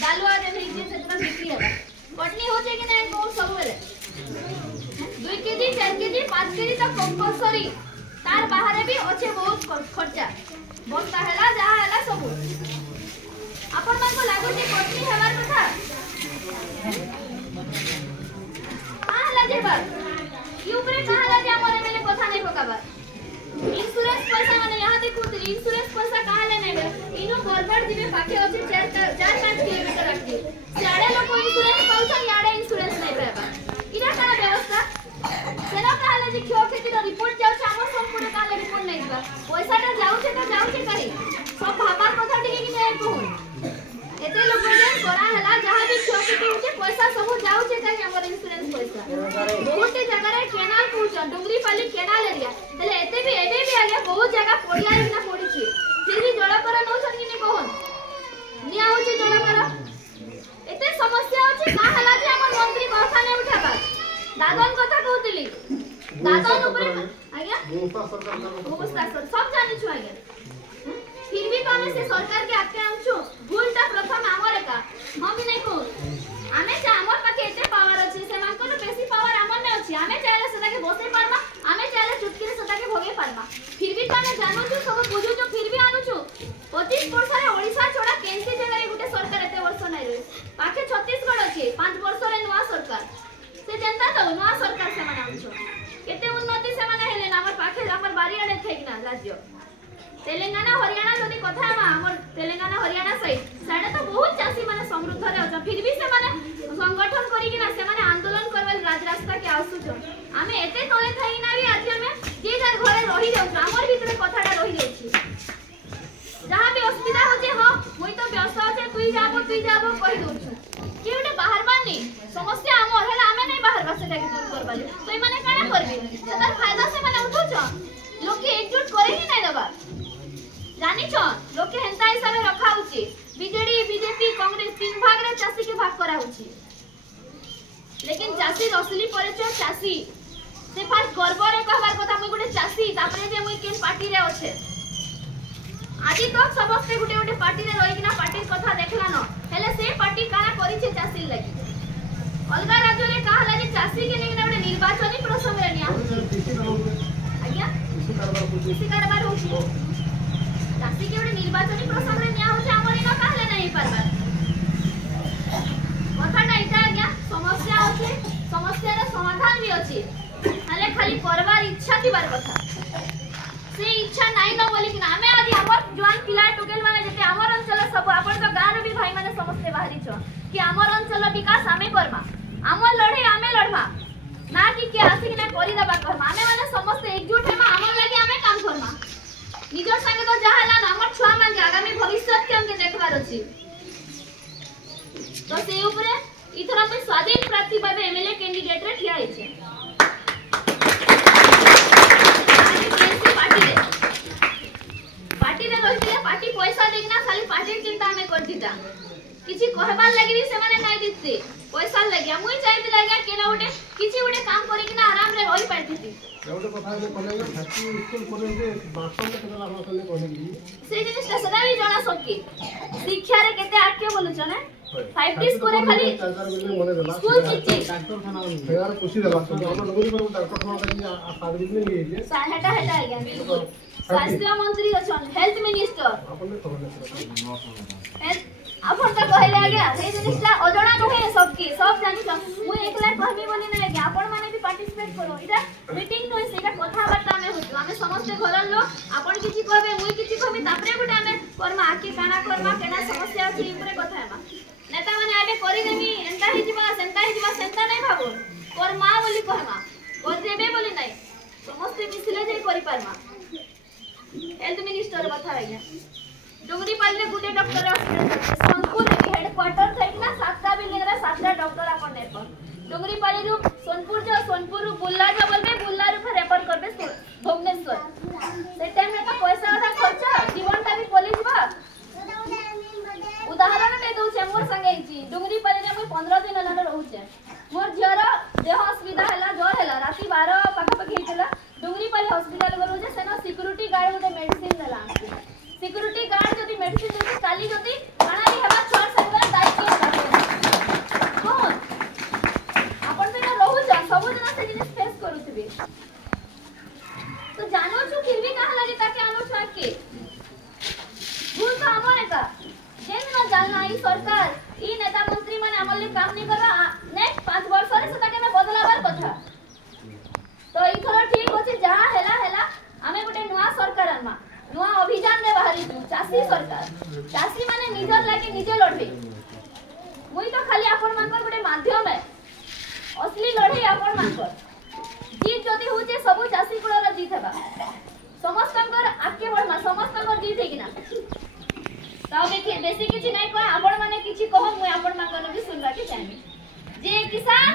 डालुआ दे भेज से तुरंत बिक्री है कटनी हो जे कि नहीं को सब बेले 2 केजी 4 केजी 5 केजी तक कंपलसरी तार बाहर भी अच्छे बहुत खर्चा बस्ता हैला जहा हैला सब अपन मन को लागो जे कटनी हेबार कथा आला जेबार क्यों पे कहाला जे हमरे मेले कथा नहीं पकाबा इंश्योरेंस पैसा माने यहां देखो इंश्योरेंस पैसा कहाला नहीं बे इनो गड़बड़ दिबे पाके अछि 4-5 किलोमीटर रखती साडे लोग इंश्योरेंस पाउछन याडे इंश्योरेंस नहीं पाबा इरा काना व्यवस्था सेना कहाला जे क्यों खेती रो रिपोर्ट जाउ छ हमर संपूर्ण काले रिपोर्ट नहीं दिबा पैसाटा जाउ छे करी सब भाबार कथा टिके कि नहीं कहूं एते लोग जे करा हला जहां भी क्यों खेती होचे पैसा सब जाउ छे करी हमर इंश्योरेंस पैसा बहुत जगह रे केनाल पहुंच डुंगरी पाली केनाल एरिया तले एते भी आगे बहुत जगह पड़िया ना पड़ी छी फिर भी जड़ा पर न छन कि नहीं कहूं निया होचे जड़ा पर एते समस्या होचे का हला जे हमर मंत्री कथा नहीं उठाबा दादन कथा कहतली दादन ऊपर आज्ञा व्यवस्था सब जानि छु आज्ञा फिर भी तो से सरकार के आके आउछु भूलटा प्रथम हमरे का हम नहीं कहू आमे चा हमर पाके एते पावर अछि से मान को बेसी पावर हमर ने अछि आमे चाहे सदा के बसे पारमा आमे चाहे चुटकी सदा के भोगे पारमा फिर भी तो जानो छु सब बुझु छु फिर भी आनु छु 25 वर्ष रे ओडिसा छोड़ा केनसी जगह रे गुटे सरकार एते वर्ष नै रे पाके छत्तीसगढ़ अछि 5 वर्ष रे नवा सरकार से जनता तो नवा सरकार से माने आनु छु केते उन्नति से माने हेले ना हमर पाके हमर बारी आडे थेकना राज्य तेलंगाना हरियाणा जदी कथा हमर तेलंगाना हरियाणा साइड तो बहुत चासी माने समृद्ध रे अछि फिर भी से माने संगठन करी कि ना से माने आंदोलन करबल राजरास्ता के आसु छ हमें एते तळे थाई ना भी आज में जे जार घरे रही जाउ हमर भीतर कथाटा रही जाउ छी जहां भी असुविधा होचे हां मोई तो व्यस्त আছে তুই যাবো কই দउ छु के उठे बाहर बानी समस्या हमर हला हमें नहीं बाहर बसे के दूर करबाले तो माने काना करबे सदर फायदा से माने उठो छ लोग के एकजुट करे ही नहीं दबा जानी छ लोग के हेंता हिसाब रखा होची बीजेडी बीजेपी कांग्रेस तीन भाग रे चासी के भाग करा होची लेकिन चासी असली परिचय चासी से फास्ट गर्व रे कहबार কথা मुई गुटे चासी तापरे जे मुई केन पार्टी रे अछि आदि तक सबसे गुटे पार्टी रे रही किना पार्टी कथा देखला न हेले से पार्टी काना करी छे चासी लगी अलगा राज्य रे कहला जे चासी के लेकिन गुटे निर्वाचनी प्रसंग रे निया आज्ञा किसी कारबार होची चासी के गुटे निर्वाचनी प्रसंग रे निया होचे हमर इना कहले नहीं परबार कथाटा इटा आज्ञा समस्या होचे समस्या रे समाधान भी अछि हले खाली करबार इच्छा थिबार कथा से इच्छा नाही न बोली कि हमें आदि हमर जवान पिला टुकेल माने जते हमर अंचल सब अपन तो गांव भी भाई माने समस्त बाहरी छ कि हमर अंचल विकास हमें करबा हमर लड़े हमें लड़बा ना कि के आसी कि ना करी दबा करबा हमें माने समस्त एकजुट हेमा हमर लागि हमें काम करबा निजर संगे तो जहाला ना हमर छुआ मान आगामी भविष्य के हमके देखबार अछि तो से ऊपर इथरा पे स्वाधीन प्रार्थी भाबे एमएलए कैंडिडेट रे ठिया छै पार्टी रे रहिते पार्टी पैसा देखना खाली पार्टी चिंता में कर दीता किछि कहबार लागि भी से माने नाही दिते पैसा लागि मुई चाहि लागे केना उठे किछि उठे काम करी कि ना आराम रे रही पारती एवटे कथा जे कोले फैक्ट्री स्कूल कोले जे मास्टर के केना लाभ कोले कहली से जिनिस सदा भी जाना सबके शिक्षा रे केते आके बोलु छ ने 5T स्कूल खाली स्कूल चिच्ची डॉक्टर खाना यार खुशी देला सब हम डोगरी पर डॉक्टर खाना करी आसाद भी नहीं है हेटा आ गया बिल्कुल स्वास्थ्य मंत्री अछन हेल्थ मिनिस्टर आपने खबर हेल्थ अपन तो कहले आ गया ए जिनिसला अजणा नहे सबके सब जानि छ मुई एकला कहबी बोली नै कि आपण माने भी पार्टिसिपेट करो इटा मीटिंग नै सेटा कथा बार्ता में होतो हमें समस्त घर लोग आपण किछि कहबे मुई किछि कहबी तापरे गुटे हमें कर्मा आके काना कर्मा केना समस्या अछि ऊपर कथा हेमा नेता माने आबे करि देमी एंता हि जिबा सेंता नै भाबो कर्मा बोली कहमा कर देबे बोली नै समस्त मिसिले जे करि पारमा हेल्थ मिनिस्टर कथा आइया डोगरी पाले गुटे डॉक्टर सोनपुर हेडक्वार्टर थैकना 7टा बिल्डिंग रे 7टा डॉक्टर अपन नेपर डोगरी पाली रु सोनपुर बुल्ला जो बोलबे बुल्ला रु फिर रेफर करबे भुवनेश्वर से टाइम में तो पैसा आधा खर्चा जीवनटा भी कोली जीवा उदाहरण दे दउ छे मोर संगे छी डोगरी पाली रे मैं 15 दिन हला रहू छे मोर झर देह असुविधा हला जोर हला राती 12 पाखा पाखी हितला डोगरी पाली हॉस्पिटल गलो जे सेना सिक्योरिटी गार्ड गोटे मेडिसिन देला सिक्योरिटी गार्ड जदी मेडिसिन देती काली जदी काना भी हेबा छोर संग दायित्व ई सरकार ई नेता मंत्री माने हमर लिए काम नहीं करबा नेक्स्ट 5 वर्ष रे से ताके में बदलावर कथा तो ई थोड़ा ठीक होची जहां हेला हमें गोटे नुआ सरकार आनमा नुआ अभियान रे बाहरी चासी सरकार चासी माने निजर लागे निजे लढे मुई तो खाली आपन मानकर गोटे माध्यम है असली लढे आपन मानकर जीत जदी होचे सब चासी कुळर जीत हेबा समस्तंकर आके बढमा समस्तंकर जीत हे किना ताऊ देखिए बेसी किछि नै को आपण माने किछि कहो मुई आपण मानकर भी सुनबा के चाहि जे किसान